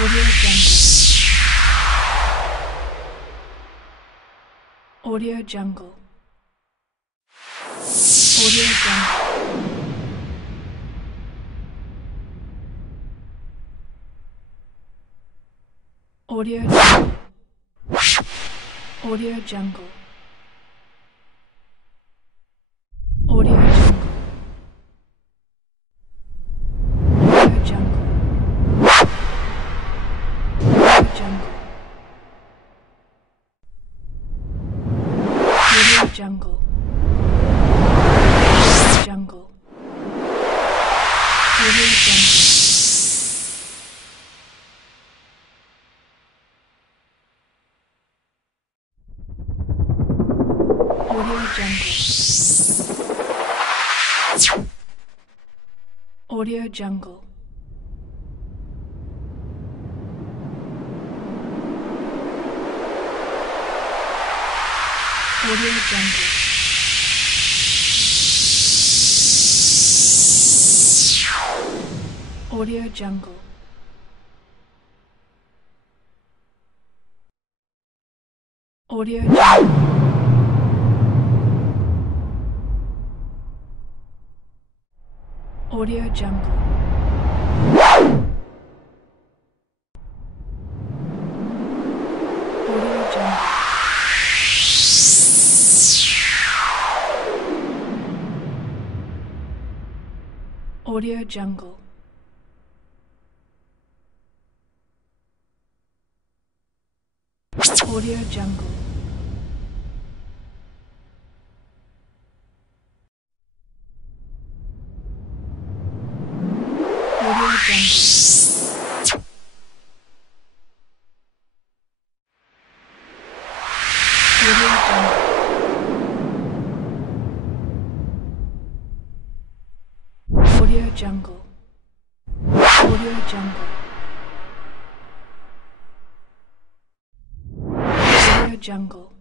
Audio Jungle. Audio Jungle. Audio Jungle. Audio Jungle. Audio Jungle. Audio Jungle. Audio Jungle. Jungle. Audio Jungle. Audio Jungle. Audio Jungle. Audio Jungle. Audio Jungle. Audio Jungle. Audio Jungle. Audio Jungle. Audio Jungle. Audio Jungle. Audio Jungle. Audio Jungle. Audio Jungle. Audio Jungle. Audio Jungle.